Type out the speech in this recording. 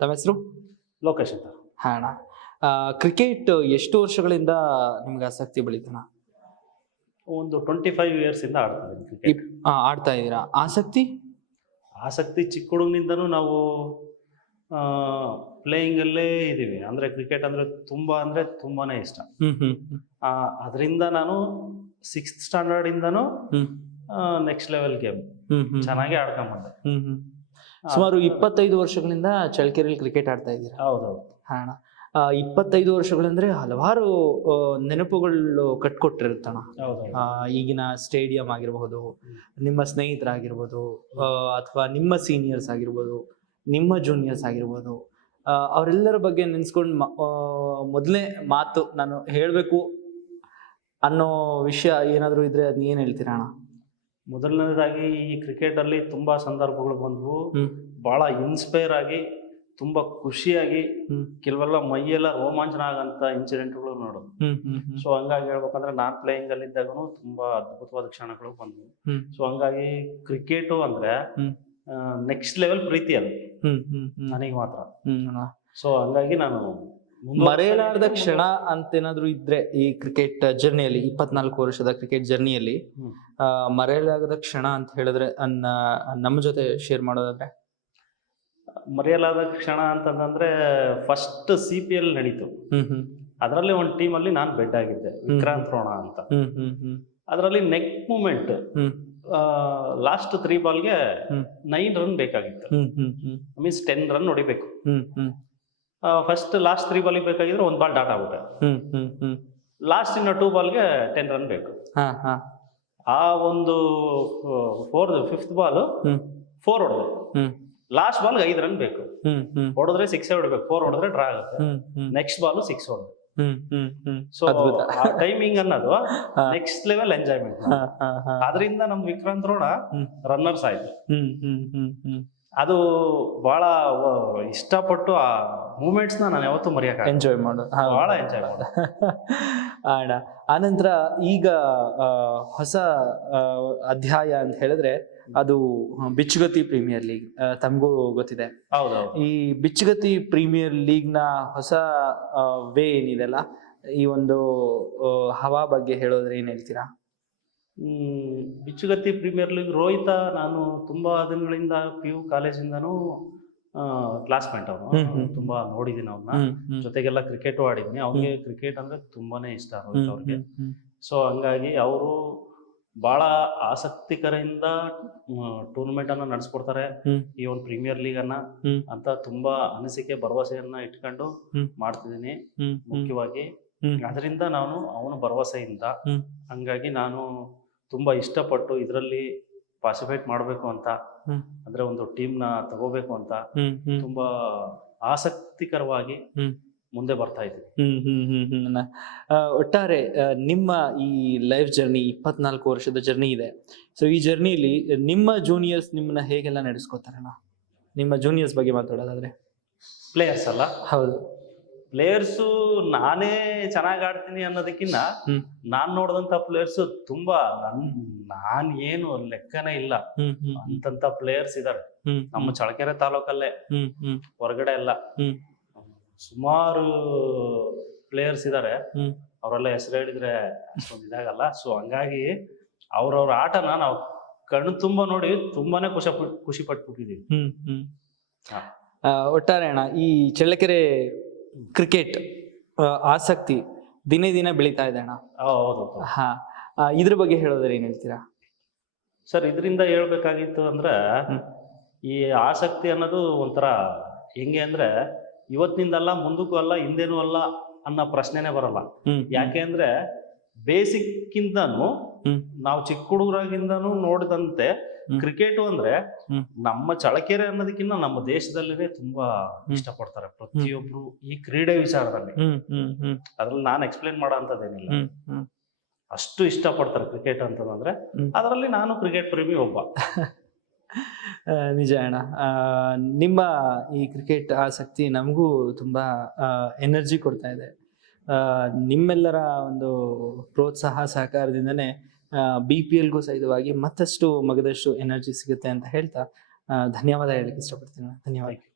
ತಮ್ಮ ಹೆಸರು? ಲೋಕೇಶ್ ಅಂತ. ಹಾ ಅಣ್ಣ. ಕ್ರಿಕೆಟ್ ಎಷ್ಟು ವರ್ಷಗಳಿಂದ ನಿಮ್ಗೆ ಆಸಕ್ತಿ ಬೆಳೀತಾನ ಒಂದು ಟ್ವೆಂಟಿ ಫೈವ್ ಇಯರ್ಸ್ ಇಂದ ಆಡ್ತಿದ್ದೀನಿ ಕ್ರಿಕೆಟ್. ಇಪ್- ಆಡ್ತಾ ಇದ್ದೀರಾ? ಆಸಕ್ತಿ? ಆಸಕ್ತಿ ಚಿಕ್ಕ ಹುಡುಗನಿಂದನೂ ನಾವು ಪ್ಲೇಯಿಂಗ್ ಅಲ್ಲೇ ಅಂದರೆ ಅಂದ್ರೆ ಕ್ರಿಕೆಟ್ ಅಂದ್ರೆ ತುಂಬಾ ಅಂದ್ರೆ ತುಂಬಾನೇ ಇಷ್ಟ. ಹ್ಮ್ ಹ್ಮ್ ಹ್ಮ್. ಆ, ಅದರಿಂದ ನಾನು ಸಿಕ್ಸ್ತ್ ಸ್ಟ್ಯಾಂಡರ್ಡ್ ಇಂದನೂ ಹ್ಮ್. ನೆಕ್ಸ್ಟ್ ಲೆವೆಲ್ ಗೇಮ್ ಹ್ಮ್ ಹ್ಮ್. ಚೆನ್ನಾಗಿ ಆಡ್ಕೊಂಬಂದೆ ಹ್ಮ್ ಹ್ಮ್. ಸುಮಾರು ಇಪ್ಪತ್ತೈದು ವರ್ಷಗಳಿಂದ ಚಳ್ಳಕೆರೆಯಲ್ಲಿ ಕ್ರಿಕೆಟ್ ಆಡ್ತಾ ಇದ್ದೀರಾ? ಹೌದೌದು. ಹಾಣ ಇಪ್ಪತ್ತೈದು ವರ್ಷಗಳಂದ್ರೆ ಹಲವಾರು ನೆನಪುಗಳು ಆ, ಈಗಿನ ಸ್ಟೇಡಿಯಂ ಆಗಿರಬಹುದು ನಿಮ್ಮ ಸ್ನೇಹಿತರಾಗಿರ್ಬೋದು ಅಥವಾ ನಿಮ್ಮ ಸೀನಿಯರ್ಸ್ ಆಗಿರ್ಬೋದು ನಿಮ್ಮ ಜೂನಿಯರ್ಸ್ ಆಗಿರ್ಬೋದು ಅವರೆಲ್ಲರ ಬಗ್ಗೆ ನೆನೆಸ್ಕೊಂಡು ಮೊದಲನೇ ಮಾತು ನಾನು ಹೇಳಬೇಕು ಅನ್ನೋ ವಿಷಯ ಏನಾದರೂ ಇದ್ರೆ ಅದನ್ನ ಏನು ಹೇಳ್ತೀರಾ ಅಣ್ಣ? ಮೊದಲನೇದಾಗಿ ಈ ಕ್ರಿಕೆಟ್ ಅಲ್ಲಿ ತುಂಬಾ ಸಂದರ್ಭಗಳು ಬಂದವು. ಭಾಳ ಬಹಳ ಇನ್ಸ್ಪೈರ್ ಆಗಿ ತುಂಬಾ ಖುಷಿಯಾಗಿ ಕೆಲವೆಲ್ಲ ಮೈಯೆಲ್ಲ ರೋಮಾಂಚನ ಆಗಂತ ಇನ್ಸಿಡೆಂಟ್ಗಳು ನೋಡು ಸೊ ಹಂಗಾಗಿ ಹೇಳ್ಬೇಕಂದ್ರೆ ನಾನ್ ಪ್ಲೇಯಿಂಗ್ ಅಲ್ಲಿ ಇದ್ದಾಗೂ ತುಂಬಾ ಅದ್ಭುತವಾದ ಕ್ಷಣಗಳು ಬಂದ್ವು. ಸೊ ಹಂಗಾಗಿ ಕ್ರಿಕೆಟ್ ಅಂದ್ರೆ ನೆಕ್ಸ್ಟ್ ಲೆವೆಲ್ ಪ್ರೀತಿ ಅದು. ನನಗೆ ಮಾತ್ರ. ಸೊ ಹಂಗಾಗಿ ನಾನು ಮರೆಯಲಾರದ ಕ್ಷಣ ಅಂತ ಏನಾದ್ರು ಇದ್ರೆ ಈ ಕ್ರಿಕೆಟ್ ಜರ್ನಿಯಲ್ಲಿ ಇಪ್ಪತ್ನಾಲ್ಕು ವರ್ಷದ ಕ್ರಿಕೆಟ್ ಜರ್ನಿಯಲ್ಲಿ. ಮರೆಯಲಾಗದ ಕ್ಷಣ ಅಂತ ಹೇಳಿದ್ರೆ ಅನ್ನ ನಮ್ಮ ಜೊತೆ ಶೇರ್ ಮಾಡೋದಾದ್ರೆ? ಮರೆಯಲಾದ ಕ್ಷಣ ಅಂತಂದ್ರೆ ಫಸ್ಟ್ ಸಿ ಪಿ ಎಲ್ ನಡೀತು. ಅದರಲ್ಲಿ ಒಂದು ಟೀಮ್ ಅಲ್ಲಿ ನಾನು ಬೆಡ್ ಆಗಿದ್ದೆ ವಿಕ್ರಾಂತ್ ರೋಣ ಅಂತ. ಅದರಲ್ಲಿ ನೆಕ್ ಮೂಮೆಂಟ್ ಲಾಸ್ಟ್ ತ್ರೀ ಬಾಲ್ಗೆ. ನೈನ್ ರನ್ ಬೇಕಾಗಿತ್ತು. ಮೀನ್ಸ್ ಟೆನ್ ರನ್ ಹೊಡಿಬೇಕು. ಫಸ್ಟ್ ಲಾಸ್ಟ್ ತ್ರೀ ಬಾಲಿಗೆ ಬೇಕಾಗಿದ್ರೆ ಒಂದು ಬಾಲ್ ಡಾಟ್ ಆಗುತ್ತೆ. ಹ್ಮ್ ಹ್ಮ್ ಹ್ಮ್. ಲಾಸ್ಟ್ ಇನ್ನ ಟೂ ಬಾಲ್ಗೆ ಟೆನ್ ರನ್ ಬೇಕು. ಆ ಒಂದು ಫೋರ್ ಫಿಫ್ತ್ ಬಾಲ್ ಫೋರ್ ಹೊಡೆದು. ಹ್ಮ್. ಲಾಸ್ಟ್ ಬಾಲ್ಗೆ ಐದು ರನ್ ಬೇಕು. ಹೊಡೆದ್ರೆ ಸಿಕ್ಸ್ ಹೊಡಿಬೇಕು. ಫೋರ್ ಹೊಡೆದ್ರೆ ಡ್ರಾ ಆಗುತ್ತೆ. ನೆಕ್ಸ್ಟ್ ಬಾಲ್ ಸಿಕ್ಸ್ ಹೊಡೆದು. ಸೊ ಟೈಮಿಂಗ್ ಅನ್ನೋದು ನೆಕ್ಸ್ಟ್ ಲೆವೆಲ್ ಎಂಜಾಯ್ಮೆಂಟ್ ಅದರಿಂದ ನಮ್ ವಿಕ್ರಾಂತ್ ರೋಣ. ರನ್ನರ್ಸ್ ಆಯ್ತು. ಅದು ಬಹಳ ಇಷ್ಟಪಟ್ಟು ಆ ಮೂಮೆಂಟ್ಸ್ನ ನಾನು ಯಾವತ್ತೂ ಮರೆಯಕ್ಕೆ ಎಂಜಾಯ್ ಮಾಡು. ಬಹಳ ಎಂಜಾಯ್ ಮಾಡ. ಅಣ್ಣ ಆನಂತರ ಈಗ ಹೊಸ ಅಧ್ಯಾಯ ಅಂತ ಹೇಳಿದ್ರೆ ಅದು ಬಿಚ್ಚುಗತಿ ಪ್ರೀಮಿಯರ್ ಲೀಗ್ ತಮಗೂ ಗೊತ್ತಿದೆ. ಹೌದೌದು. ಈ ಬಿಚ್ಚುಗತಿ ಪ್ರೀಮಿಯರ್ ಲೀಗ್ನ ಹೊಸ ವೇ ಏನಿದೆಲ್ಲ ಈ ಒಂದು ಹವಾ ಬಗ್ಗೆ ಹೇಳೋದ್ರೆ ಏನ್ ಹೇಳ್ತೀರಾ? ಹ್ಮ್, ಬಿಚ್ಚುಗತ್ತಿ ಪ್ರೀಮಿಯರ್ ಲೀಗ್ ರೋಹಿತ ನಾನು ತುಂಬಾ ದಿನಗಳಿಂದ ಪಿ ಯು ಕಾಲೇಜಿಂದನೂ ಕ್ಲಾಸ್ಮೇಟ್ ಅವನು. ತುಂಬಾ ನೋಡಿದ್ದೀನಿ ಅವನ್ನ ಜೊತೆಗೆಲ್ಲ ಕ್ರಿಕೆಟ್ ಆಡಿದ್ದೀನಿ ಅವ್ನಿಗೆ ಕ್ರಿಕೆಟ್ ಅಂದ್ರೆ ತುಂಬಾನೇ ಇಷ್ಟ ರೋಹಿತ್ ಅವ್ರಿಗೆ. ಸೊ ಹಂಗಾಗಿ ಅವರು ಬಹಳ ಆಸಕ್ತಿಕರಿಂದ ಟೂರ್ನಮೆಂಟ್ ಅನ್ನ ನಡೆಸ್ಕೊಡ್ತಾರೆ. ಈ ಒಂದು ಪ್ರೀಮಿಯರ್ ಲೀಗ್ ಅನ್ನ ಅಂತ ತುಂಬಾ ಅನಿಸಿಕೆ ಭರವಸೆಯನ್ನ ಇಟ್ಕೊಂಡು. ಮಾಡ್ತಿದ್ದೀನಿ ಮುಖ್ಯವಾಗಿ. ಅದರಿಂದ ನಾನು ಅವನ ಭರವಸೆಯಿಂದ. ಹಂಗಾಗಿ ನಾನು ತುಂಬಾ ಇಷ್ಟಪಟ್ಟು ಇದರಲ್ಲಿ ಪಾರ್ಟಿಸಿಪೇಟ್ ಮಾಡಬೇಕು ಅಂತ. ಅಂದ್ರೆ ಒಂದು ನ ತಗೋಬೇಕು ಅಂತ ತುಂಬಾ ಆಸಕ್ತಿಕರವಾಗಿ ಮುಂದೆ ಬರ್ತಾ ಇದ್ದೀನಿ ಹ್ಮ್, ಒಟ್ಟಾರೆ ನಿಮ್ಮ ಈ ಲೈಫ್ ಜರ್ನಿ ಇಪ್ಪತ್ನಾಲ್ಕು ವರ್ಷದ ಜರ್ನಿ ಇದೆ. ಸೊ ಈ ಜರ್ನಿಲಿ ನಿಮ್ಮ ಜೂನಿಯರ್ಸ್ ನಿಮ್ಮನ್ನ ಹೇಗೆಲ್ಲ ನಡೆಸ್ಕೋತಾರಣ್ಣ? ನಿಮ್ಮ ಜೂನಿಯರ್ಸ್ ಬಗ್ಗೆ ಮಾತಾಡೋದಾದ್ರೆ? ಪ್ಲೇಯರ್ಸ್ ಅಲ್ಲ? ಹೌದು. ಪ್ಲೇಯರ್ಸು ನಾನೇ ಚೆನ್ನಾಗಿ ಆಡ್ತೀನಿ ಅನ್ನೋದಕ್ಕಿಂತ. ನಾನ್ ನೋಡಿದಂತ ಪ್ಲೇಯರ್ಸ್ ತುಂಬಾ ನನ್ ನಾನ್ ಏನು ಲೆಕ್ಕನೇ ಇಲ್ಲ. ಅಂತಂತ ಪ್ಲೇಯರ್ಸ್ ಇದಾರೆ. ನಮ್ಮ ಚಳಕೆರೆ ತಾಲೂಕಲ್ಲೇ. ಹೊರಗಡೆ ಎಲ್ಲ. ಸುಮಾರು ಪ್ಲೇಯರ್ಸ್ ಇದಾರೆ. ಅವರೆಲ್ಲ ಹೆಸರು ಹೇಳಿದ್ರೆ ಅಷ್ಟೊಂದು ಇದಾಗಲ್ಲ. ಸೊ ಹಂಗಾಗಿ ಅವ್ರವ್ರ ಆಟನ ನಾವು ಕಣ್ಣು ತುಂಬಾ ನೋಡಿ ತುಂಬಾನೇ ಖುಷಿ ಖುಷಿ ಪಟ್ಬಿಟ್ಟಿದೀವಿ. ಒಟ್ಟಾರೆ ಅಣ್ಣ ಈ ಚಳ್ಳಕೆರೆ ಕ್ರಿಕೆಟ್ ಆಸಕ್ತಿ ದಿನೇ ದಿನ ಬೆಳೀತಾ ಇದೆ ಅಣ್ಣ. ಹೌದು ಹಾ ಆ, ಇದ್ರ ಬಗ್ಗೆ ಹೇಳೋದ್ರೆ ಏನ್ ಹೇಳ್ತೀರಾ? ಸರ್ ಇದರಿಂದ ಹೇಳ್ಬೇಕಾಗಿತ್ತು ಅಂದ್ರೆ ಈ ಆಸಕ್ತಿ ಅನ್ನೋದು ಒಂಥರ ಹೆಂಗೆ ಅಂದ್ರೆ ಇವತ್ತಿನಿಂದಲ್ಲ ಮುಂದಕ್ಕೂ ಅಲ್ಲ ಹಿಂದೇನೂ ಅಲ್ಲ ಅನ್ನೋ ಪ್ರಶ್ನೆನೇ ಬರಲ್ಲ. ಹ್ಮ್ ಯಾಕೆ ಅಂದ್ರೆ ಬೇಸಿಕ್ ಇಂದನು ಹ್ಮ್. ನಾವು ಚಿಕ್ಕ ಹುಡುಗರಾಗಿಂದನೂ ನೋಡಿದಂತೆ. ಕ್ರಿಕೆಟ್ ಅಂದ್ರೆ ನಮ್ಮ ಚಳಕೆರೆ ಅನ್ನೋದಕ್ಕಿಂತ ನಮ್ಮ ದೇಶದಲ್ಲೇ ತುಂಬಾ. ಇಷ್ಟಪಡ್ತಾರೆ. ಪ್ರತಿಯೊಬ್ರು ಈ ಕ್ರೀಡೆ ವಿಚಾರದಲ್ಲಿ. ಅದ್ರಲ್ಲಿ ನಾನು ಎಕ್ಸ್ಪ್ಲೇನ್ ಮಾಡೋ ಅಂತದೇನಿಲ್ಲ ಅಷ್ಟು ಇಷ್ಟಪಡ್ತಾರೆ ಕ್ರಿಕೆಟ್ ಅಂತಂದ್ರೆ. ಅದರಲ್ಲಿ ನಾನು ಕ್ರಿಕೆಟ್ ಪ್ರೇಮಿ ಒಬ್ಬ. ನಿಜ ಅಣ್ಣ. ನಿಮ್ಮ ಈ ಕ್ರಿಕೆಟ್ ಆಸಕ್ತಿ ನಮಗೂ ತುಂಬಾ ಎನರ್ಜಿ ಕೊಡ್ತಾ ಇದೆ. ನಿಮ್ಮೆಲ್ಲರ ಒಂದು ಪ್ರೋತ್ಸಾಹ ಸಹಕಾರದಿಂದನೇ ಬಿ ಪಿ ಎಲ್ಗೂ ಸಹಿತವಾಗಿ ಮತ್ತಷ್ಟು ಮಗದಷ್ಟು ಎನರ್ಜಿ ಸಿಗುತ್ತೆ ಅಂತ ಹೇಳ್ತಾ ಧನ್ಯವಾದ ಹೇಳಕ್ಕೆ ಇಷ್ಟಪಡ್ತೀನಿ. ಧನ್ಯವಾದ